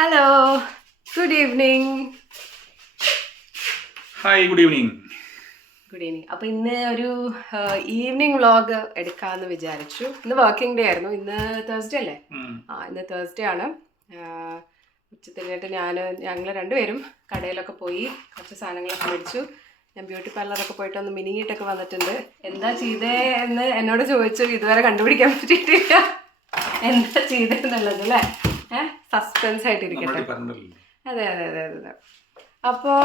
Hello, good evening. Hi, good evening. Good evening. അപ്പോൾ ഇന്ന് ഒരു ഈവനിങ് വ്ളോഗ് എടുക്കാമെന്ന് വിചാരിച്ചു. ഇന്ന് വർക്കിംഗ് ഡേ ആയിരുന്നു. ഇന്ന് തേഴ്സ്ഡേ അല്ലേ? ഇന്ന് തേഴ്സ്ഡേ ആണ്. ഉച്ചത്തിനായിട്ട് ഞങ്ങൾ രണ്ടുപേരും കടയിലൊക്കെ പോയി കുറച്ച് സാധനങ്ങളൊക്കെ മേടിച്ചു. ഞാൻ ബ്യൂട്ടി പാർലറൊക്കെ പോയിട്ട് ഒന്ന് മിനിങ്ങിയിട്ടൊക്കെ വന്നിട്ടുണ്ട്. എന്താ ചെയ്തേ എന്ന് എന്നോട് ചോദിച്ചു. ഇതുവരെ കണ്ടുപിടിക്കാൻ പറ്റിയിട്ടില്ല എന്താ ചെയ്തെന്നുള്ളത് അല്ലേ. സസ്പെൻസ് ആയിട്ടിരിക്കട്ടെ. അതെ അതെ അതെ അതെ. അപ്പോൾ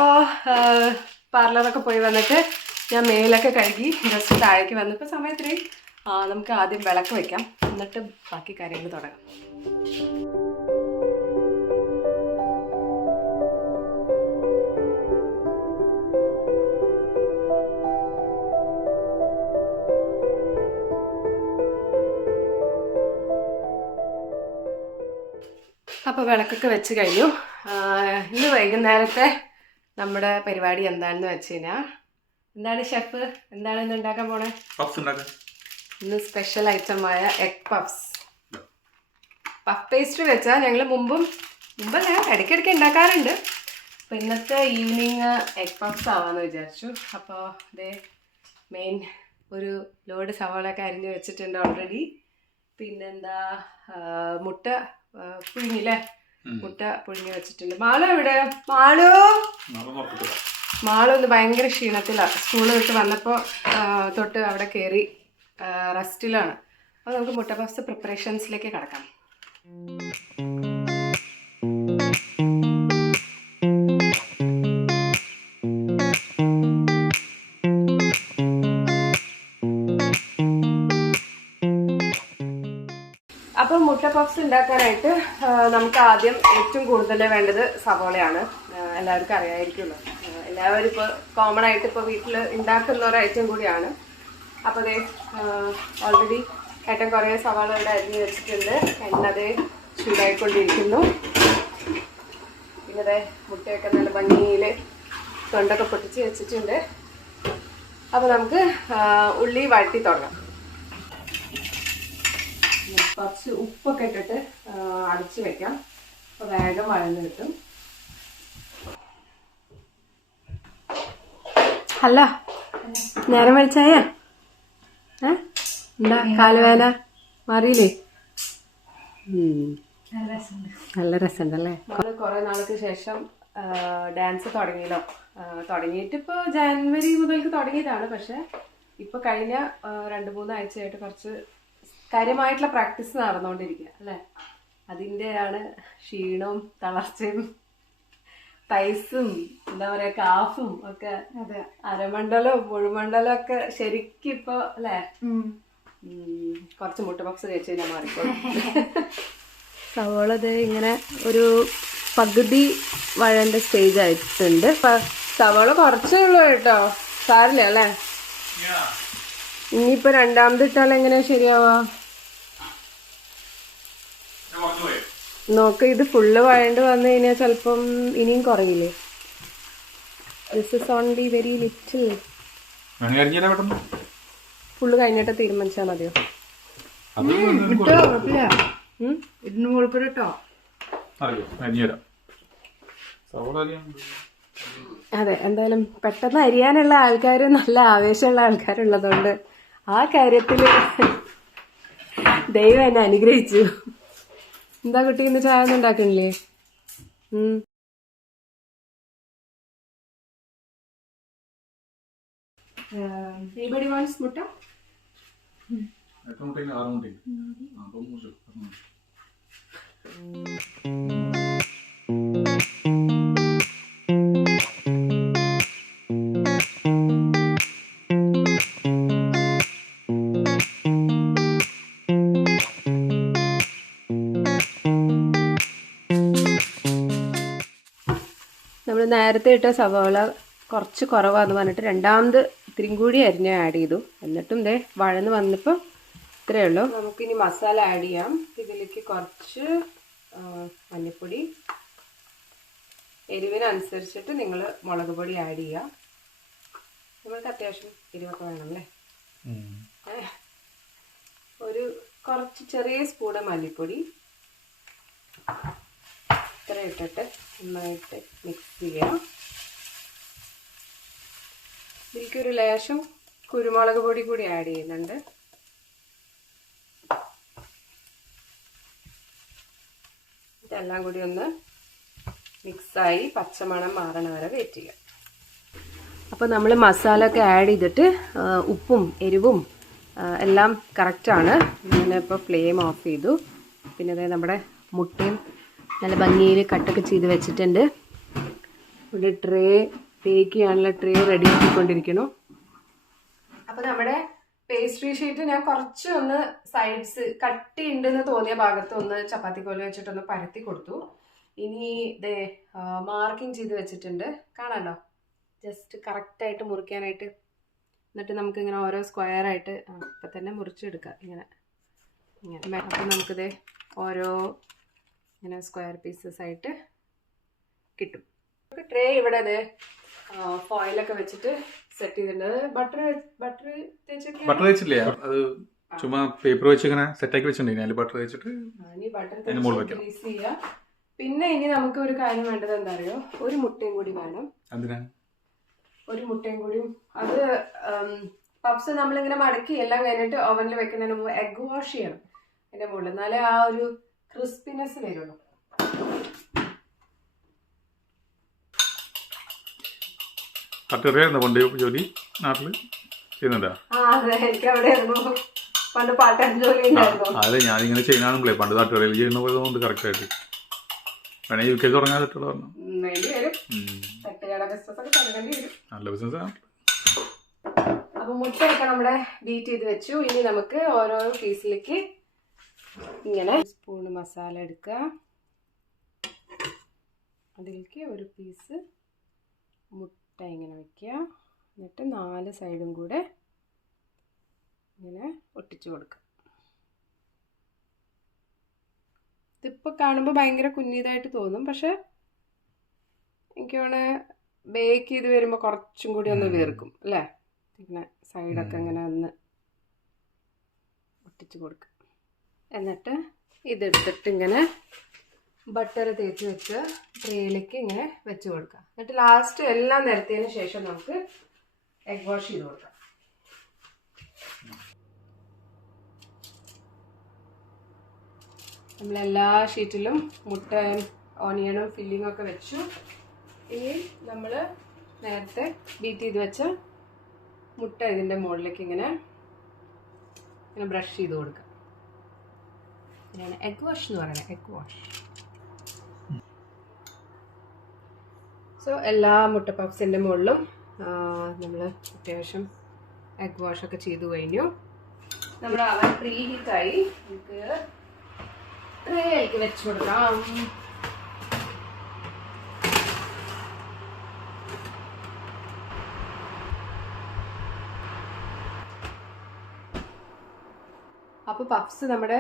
പാർലറൊക്കെ പോയി വന്നിട്ട് ഞാൻ മേലൊക്കെ കഴുകി ജസ്റ്റ് താഴേക്ക് വന്നപ്പോൾ സമയത്തിന് നമുക്ക് ആദ്യം വിളക്ക് വയ്ക്കാം, എന്നിട്ട് ബാക്കി കാര്യങ്ങൾ തുടങ്ങാം. അപ്പോൾ വിളക്കൊക്കെ വെച്ച് കഴിഞ്ഞു. ഇന്ന് വൈകുന്നേരത്തെ നമ്മുടെ പരിപാടി എന്താണെന്ന് വെച്ച് കഴിഞ്ഞാൽ, എന്താണ് ഷെഫ്, എന്താണ് ഇന്ന് ഉണ്ടാക്കാൻ പോണേ? ഇന്ന് സ്പെഷ്യൽ ഐറ്റമായ എഗ് പഫ്സ്. പഫ് പേസ്ട്രി വെച്ചാൽ ഞങ്ങൾ മുമ്പല്ല ഇടയ്ക്കിടയ്ക്ക് ഉണ്ടാക്കാറുണ്ട്. അപ്പോൾ ഇന്നത്തെ ഈവനിങ് എഗ് പഫ്സ് ആവാമെന്ന് വിചാരിച്ചു. അപ്പോൾ അതേ മെയിൻ ഒരു ലോഡ് സവാളൊക്കെ അരിഞ്ഞ് വെച്ചിട്ടുണ്ട് ഓൾറെഡി. പിന്നെന്താ, മുട്ട പുഴുങ്ങില്ലേ, മുട്ട പുഴുങ്ങി വെച്ചിട്ടുണ്ട്. മാളു എവിടെ? മാളു ഒന്ന് ഭയങ്കര ക്ഷീണത്തിലാണ്. സ്കൂൾ വിട്ട് വന്നപ്പോൾ തൊട്ട് അവിടെ കയറി റെസ്റ്റിലാണ്. അപ്പോൾ നമുക്ക് മുട്ട പഫ്സ് പ്രിപ്പറേഷൻസിലേക്ക് കടക്കാം. അപ്പോൾ മുട്ട പഫ്സ് ഉണ്ടാക്കാനായിട്ട് നമുക്ക് ആദ്യം ഏറ്റവും കൂടുതൽ വേണ്ടത് സവോളയാണ്. എല്ലാവർക്കും അറിയാമായിരിക്കുമല്ലോ, എല്ലാവരും ഇപ്പോൾ കോമൺ ആയിട്ട് ഇപ്പോൾ വീട്ടിൽ ഉണ്ടാക്കുന്ന ഒരു ഐറ്റം കൂടിയാണ്. അപ്പോൾ അതേ ഓൾറെഡി ഏട്ടൻ കുറേ സവാള ഇവിടെ അരിഞ്ഞ് വെച്ചിട്ടുണ്ട്. എണ്ണ അതേ ചൂടായിക്കൊണ്ടിരിക്കുന്നു. പിന്നെ അതേ മുട്ടയൊക്കെ നല്ല ഭംഗിയിൽ തൊണ്ടൊക്കെ പൊട്ടിച്ച് വെച്ചിട്ടുണ്ട്. അപ്പോൾ നമുക്ക് ഉള്ളി വഴറ്റി തുടങ്ങാം. കുറച്ച് ഉപ്പൊക്കെ ഇട്ടിട്ട് അടച്ചു വെക്കാം. അപ്പോൾ വേഗം വഴന്ന് കിട്ടും. അല്ല, നേരം വെച്ചായ എന്താ കാലുവേന മാറിയില്ലേ? നല്ല രസമുണ്ടല്ലേ. കുറെ നാൾക്ക് ശേഷം ഡാൻസ് തുടങ്ങിയല്ലോ. തുടങ്ങിയിട്ട് ഇപ്പോൾ ജാനുവരി മുതൽക്ക് തുടങ്ങിയതാണ്. പക്ഷെ ഇപ്പൊ കഴിഞ്ഞ 2-3 ആഴ്ചയായിട്ട് കുറച്ച് കാര്യമായിട്ടുള്ള പ്രാക്ടീസ് നടന്നുകൊണ്ടിരിക്കുക അല്ലേ. അതിൻ്റെയാണ് ക്ഷീണവും തളർച്ചയും തൈസും എന്താ പറയാ കാഫും ഒക്കെ. അതെ, അരമണ്ഡലവും മുഴുമണ്ഡലവും ഒക്കെ ശരിക്കും ഇപ്പൊ അല്ലേ. കുറച്ച് മുട്ട പഫ്സ് കഴിച്ച് കഴിഞ്ഞാൽ മാറിക്കോളും. സവോള ഇങ്ങനെ ഒരു പകുതി വഴണ്ട സ്റ്റേജ് ആയിട്ടുണ്ട്. സവോള കുറച്ചേ ഉള്ളൂ കേട്ടോ, സാരില്ല അല്ലേ. ഇനിയിപ്പോ രണ്ടാമത് ഇട്ടാൽ എങ്ങനെയാ ശരിയാവാ നോക്ക്. ഇത് ഫുള്ള് വഴണ്ട് വന്നു കഴിഞ്ഞാൽ ചിലപ്പം ഇനിയും കുറയില്ലേ. This is only very little. Full കഴിഞ്ഞിട്ട് തീരുമാനിച്ചാൽ മതിയോ? ഇതിന് മുഴുപ്പിട്ടോ. അതെ, എന്തായാലും പെട്ടെന്ന് അരിയാനുള്ള ആൾക്കാർ, നല്ല ആവേശമുള്ള ആൾക്കാരുള്ളതുകൊണ്ട് ആ കാര്യത്തിൽ ദൈവം എന്നെ അനുഗ്രഹിച്ചു. എന്താ കുട്ടി, ഇന്ന് ചായ ഒന്നും ഉണ്ടാക്കണില്ലേ? Anybody wants മുട്ട? നമ്മൾ നേരത്തെ ഇട്ട സവാള കുറച്ച് കുറവാന്ന് പറഞ്ഞിട്ട് രണ്ടാമത് ഇത്തിരിയും കൂടി അരിഞ്ഞ് ആഡ് ചെയ്തു. എന്നിട്ടും ദേ വഴന്ന് വന്നപ്പോൾ ഇത്രയേ ഉള്ളൂ. നമുക്കിനി മസാല ആഡ് ചെയ്യാം. ഇതിലേക്ക് കുറച്ച് മഞ്ഞൾപ്പൊടി, എരിവിനനുസരിച്ചിട്ട് നിങ്ങൾ മുളക് പൊടി ആഡ് ചെയ്യുക. നിങ്ങൾക്ക് അത്യാവശ്യം എരിവൊക്കെ വേണം അല്ലേ. ഒരു കുറച്ച് ചെറിയ സ്പൂണ് മല്ലിപ്പൊടി, ഇത്ര ഇട്ടിട്ട് നന്നായിട്ട് മിക്സ് ചെയ്യാം. ഇതിലേക്കൊരു ലേശം കുരുമുളക് പൊടി കൂടി ആഡ് ചെയ്യുന്നുണ്ട്. ഇതെല്ലാം കൂടി ഒന്ന് മിക്സായി പച്ചമണം മാറണ വരെ വെയിറ്റ് ചെയ്യാം. അപ്പോൾ നമ്മൾ മസാല ഒക്കെ ആഡ് ചെയ്തിട്ട് ഉപ്പും എരിവും എല്ലാം കറക്റ്റാണ്. ഞാനിപ്പോൾ ഫ്ലെയിം ഓഫ് ചെയ്തു. പിന്നെ അതായത് നമ്മുടെ മുട്ടയും നല്ല ഭംഗിയിൽ കട്ടൊക്കെ ചെയ്ത് വെച്ചിട്ടുണ്ട്. ഇവിടെ ട്രേ ബേക്ക് ചെയ്യാനുള്ള ട്രേ റെഡി ആക്കിക്കൊണ്ടിരിക്കുന്നു. അപ്പോൾ നമ്മുടെ പേസ്ട്രി ഷീറ്റ് ഞാൻ കുറച്ച് ഒന്ന് സൈഡ്സ് കട്ടി ഉണ്ടെന്ന് തോന്നിയ ഭാഗത്ത് ഒന്ന് ചപ്പാത്തി കോല് വെച്ചിട്ടൊന്ന് പരത്തി കൊടുത്തു. ഇനി ഇതേ മാർക്കിങ് ചെയ്ത് വെച്ചിട്ടുണ്ട്, കാണാമല്ലോ. ജസ്റ്റ് കറക്റ്റായിട്ട് മുറിക്കാനായിട്ട്. എന്നിട്ട് നമുക്കിങ്ങനെ ഓരോ സ്ക്വയറായിട്ട് ഇപ്പം തന്നെ മുറിച്ചെടുക്കാം. ഇങ്ങനെ അപ്പം നമുക്കിത് ഓരോ ഇങ്ങനെ സ്ക്വയർ പീസസ് ആയിട്ട് കിട്ടും. ട്രേ ഇവിടെ അത് ഫോയിലൊക്കെ വെച്ചിട്ട് സെറ്റ് ചെയ്തിട്ടുണ്ട്. ബട്ടർ വെച്ചില്ലേ, അത് ചുമ്മാ പേപ്പർ വെച്ച് ഇങ്ങനെ സെറ്റാക്കി വെച്ചിട്ടുണ്ടെങ്കിൽ ബട്ടർ വെച്ചിട്ട് ഇനി ബട്ടർ ഗ്രീസ് ചെയ്യാം. പിന്നെ ഇനി നമുക്ക് ഒരു കാര്യം വേണ്ടത് എന്താ അറിയോ, ഒരു മുട്ടയും കൂടി വേണം. ഒരു മുട്ടയും കൂടിയും അത് പപ്സ് നമ്മളിങ്ങനെ മടക്കി എല്ലാം കഴിഞ്ഞിട്ട് ഓവനിൽ വെക്കുന്നതിന് മുമ്പ് എഗ് വാഷ് ചെയ്യണം അതിന്റെ മുകളിൽ, എന്നാലേ ആ ഒരു ക്രിസ്പിനെസ് വരുള്ളൂ. ജോലി നാട്ടില് ചെയ്യുന്നുണ്ടോ? അതെ, എനിക്ക് അവിടെ പണ്ട് പാട്ടാൻ ജോലി ഉണ്ടായിരുന്നു. അതെ, ഞാനിങ്ങനെ ചെയ്യുന്നതാണെങ്കിലേ പണ്ട് തട്ടുകടയിൽ ചെയ്യുന്ന പോലെ തോന്നുന്നുണ്ട് കറക്റ്റ് ആയിട്ട്. വേണേ യു കെ തുടങ്ങാൻ തട്ടുകട പറഞ്ഞു. നല്ല ബിസിനസ്സാണ്. അപ്പൊ മുട്ടയൊക്കെ നമ്മുടെ ബീറ്റ് ചെയ്ത് വെച്ചു. ഇനി നമുക്ക് ഓരോ പീസിലേക്ക് ഇങ്ങനെ സ്പൂണ് മസാല എടുക്കുക. അതിലേക്ക് ഒരു പീസ് മുട്ട ഇങ്ങനെ വെക്കുക. എന്നിട്ട് 4 സൈഡും കൂടെ ഇങ്ങനെ ഒട്ടിച്ചു കൊടുക്കുക. ഇതിപ്പോൾ കാണുമ്പോൾ ഭയങ്കര കുഞ്ഞിതായിട്ട് തോന്നും, പക്ഷെ എനിക്ക് തോന്നുന്നു ബേക്ക് ചെയ്ത് വരുമ്പോൾ കുറച്ചും കൂടി ഒന്ന് വീർക്കും അല്ലേ. ഇങ്ങനെ സൈഡൊക്കെ ഇങ്ങനെ ഒന്ന് ഒട്ടിച്ച് കൊടുക്കുക. എന്നിട്ട് ഇതെടുത്തിട്ട് ഇങ്ങനെ ബട്ടർ തേച്ച് വെച്ച് ട്രേയിലേക്ക് ഇങ്ങനെ വെച്ച് കൊടുക്കുക. എന്നിട്ട് ലാസ്റ്റ് എല്ലാം നിരത്തിയതിന് ശേഷം നമുക്ക് എഗ് വാഷ് ചെയ്ത് കൊടുക്കാം. നമ്മളെല്ലാ ഷീറ്റിലും മുട്ടയും ഓണിയനും ഫില്ലിങ്ങും ഒക്കെ വെച്ചു. ഇനി നമ്മൾ നേരത്തെ ബീറ്റ് ചെയ്ത് വെച്ച മുട്ട ഇതിൻ്റെ മുകളിലേക്ക് ഇങ്ങനെ ബ്രഷ് ചെയ്ത് കൊടുക്കുക. ഇതിനാണ് എഗ് വാഷ് എന്ന് പറയുന്നത്, എഗ് വാഷ്. സോ എല്ലാ മുട്ട പപ്സിൻ്റെ മുകളിലും നമ്മൾ അത്യാവശ്യം എഗ് വാഷൊക്കെ ചെയ്തു കഴിഞ്ഞു. നമ്മുടെ അവൻ പ്രീ ഹീറ്റായി. നമുക്ക് ട്രേയിലേക്ക് വെച്ച് കൊടുക്കാം. അപ്പോൾ പപ്സ് നമ്മുടെ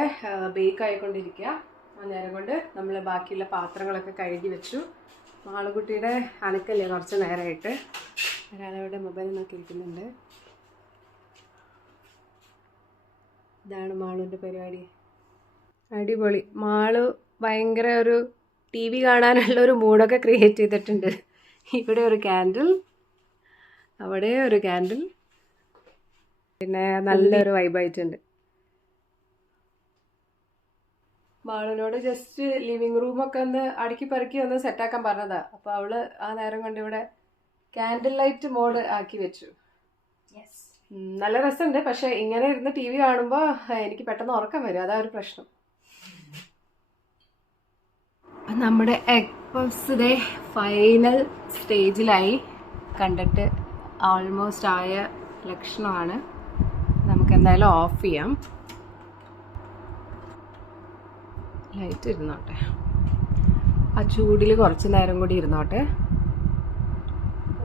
ബേക്ക് ആയിക്കൊണ്ടിരിക്കുക. ആ നേരം കൊണ്ട് നമ്മൾ ബാക്കിയുള്ള പാത്രങ്ങളൊക്കെ കഴുകി വെച്ചു. മാളുകുട്ടിയുടെ അണക്കല്ലേ കുറച്ച് നേരമായിട്ട്. ഒരാളവിടെ മൊബൈൽ നോക്കിയിരിക്കുന്നുണ്ട്. ഇതാണ് മാളുവിൻ്റെ പരിപാടി. അടിപൊളി. മാളു ഭയങ്കര ഒരു ടി വി കാണാനുള്ള ഒരു മൂഡൊക്കെ ക്രിയേറ്റ് ചെയ്തിട്ടുണ്ട്. ഇവിടെ ഒരു ക്യാൻഡിൽ, അവിടെ ഒരു ക്യാൻഡിൽ, പിന്നെ നല്ലൊരു വൈബായിട്ടുണ്ട്. മാളിനോട് ജസ്റ്റ് ലിവിങ് റൂമൊക്കെ ഒന്ന് അടുക്കി പെറുക്കി ഒന്ന് സെറ്റാക്കാൻ പറഞ്ഞതാ. അപ്പോൾ അവള് ആ നേരം കൊണ്ട് ഇവിടെ ക്യാൻഡിൽ ലൈറ്റ് മോഡ് ആക്കി വെച്ചു. നല്ല രസമുണ്ട്. പക്ഷെ ഇങ്ങനെ ഇരുന്ന് ടി വി കാണുമ്പോൾ എനിക്ക് പെട്ടെന്ന് ഉറക്കം വരും, അതാ ഒരു പ്രശ്നം. നമ്മുടെ എഗ് പഫ്സ് ഡേ ഫൈനൽ സ്റ്റേജിലായി. കണ്ടിട്ട് ഓൾമോസ്റ്റ് ആയ ലക്ഷണമാണ്. നമുക്ക് എന്തായാലും ഓഫ് ചെയ്യാം. ലൈറ്റ് ഇരുന്നോട്ടെ, ആ ചൂടിൽ കുറച്ച് നേരം കൂടി ഇരുന്നോട്ടെ.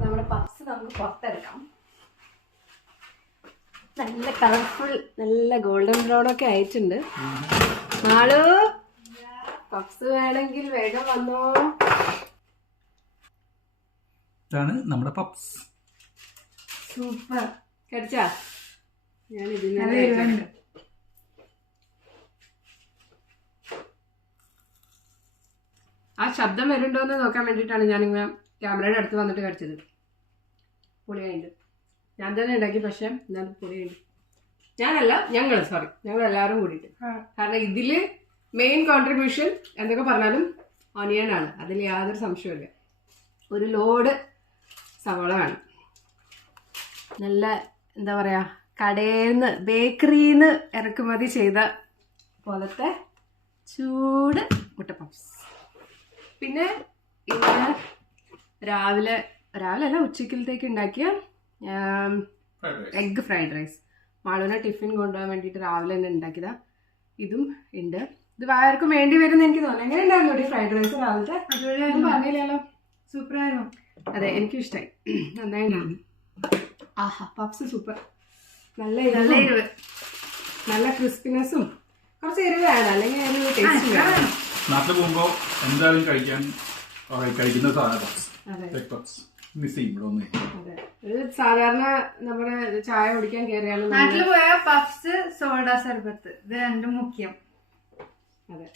നമ്മുടെ പഫ്സ് നമുക്ക് പുറത്തെടുക്കാം. നല്ല കളർഫുൾ, നല്ല ഗോൾഡൻ ബ്രൗൺ ഒക്കെ ആയിട്ടുണ്ട്. നാളു പഫ്സ് വേണമെങ്കിൽ വേഗം വന്നോ. ഇതാണ് നമ്മുടെ പഫ്സ്. സൂപ്പർ. കടിച്ചാ ഞാൻ ഇതിന് ആ ശബ്ദം വരുന്നുണ്ടോ എന്ന് നോക്കാൻ വേണ്ടിയിട്ടാണ് ഞാനിങ്ങനെ ക്യാമറയുടെ അടുത്ത് വന്നിട്ട് കഴിച്ചത്. പൊളിയുണ്ട്. ഞാൻ തന്നെ ഉണ്ടാക്കി, പക്ഷെ ഞാൻ പൊളിയുണ്ട്. ഞങ്ങൾ എല്ലാവരും കൂടിയിട്ട്. കാരണം ഇതിൽ മെയിൻ കോൺട്രിബ്യൂഷൻ എന്തൊക്കെ പറഞ്ഞാലും ഓണിയൻ ആണ്, അതിൽ യാതൊരു സംശയമില്ല. ഒരു ലോഡ് സവാള വേണം. നല്ല എന്താ പറയുക, കടയിൽ നിന്ന് ബേക്കറിയിൽ നിന്ന് ഇറക്കുമതി ചെയ്ത പോലത്തെ ചൂട് മുട്ട പപ്സ്. പിന്നെ ഇന്ന് രാവിലെ അല്ല ഉച്ചക്കലത്തേക്ക് ഉണ്ടാക്കിയ എഗ് ഫ്രൈഡ് റൈസ്. മാളുവിനെ ടിഫിൻ കൊണ്ടുപോകാൻ വേണ്ടിയിട്ട് രാവിലെ തന്നെ ഉണ്ടാക്കിയതാ. ഇതും ഉണ്ട്. ഇത് ആർക്കും വേണ്ടി വരുമെന്ന് എനിക്ക് തോന്നുന്നു. എങ്ങനെ ഉണ്ടായിരുന്നു ഫ്രൈഡ് റൈസ് രാവിലത്തെ? പറഞ്ഞില്ലല്ലോ. സൂപ്പറായിരുന്നു. അതെ, എനിക്കും ഇഷ്ടമായി. നന്നായിട്ടുണ്ടായിരുന്നു. ആഹാ, പപ്സ് സൂപ്പർ. നല്ല എരിവ്, നല്ല ക്രിസ്പിനെസ്സും കുറച്ച് എരിവ് വേണം, അല്ലെങ്കിൽ ഒരു ടേസ്റ്റ് വേണം. നാട്ടിൽ പോകുമ്പോ എന്തായാലും കഴിക്കുന്ന സാധനം മിസ് ചെയ്യും. അതെ, ഇത് സാധാരണ നമ്മുടെ ചായ കുടിക്കാൻ കയറിയാലും നാട്ടിൽ പോയ പപ്സ്, സോഡ സർബത്ത്, ഇത് രണ്ടും മുഖ്യം. അതെ.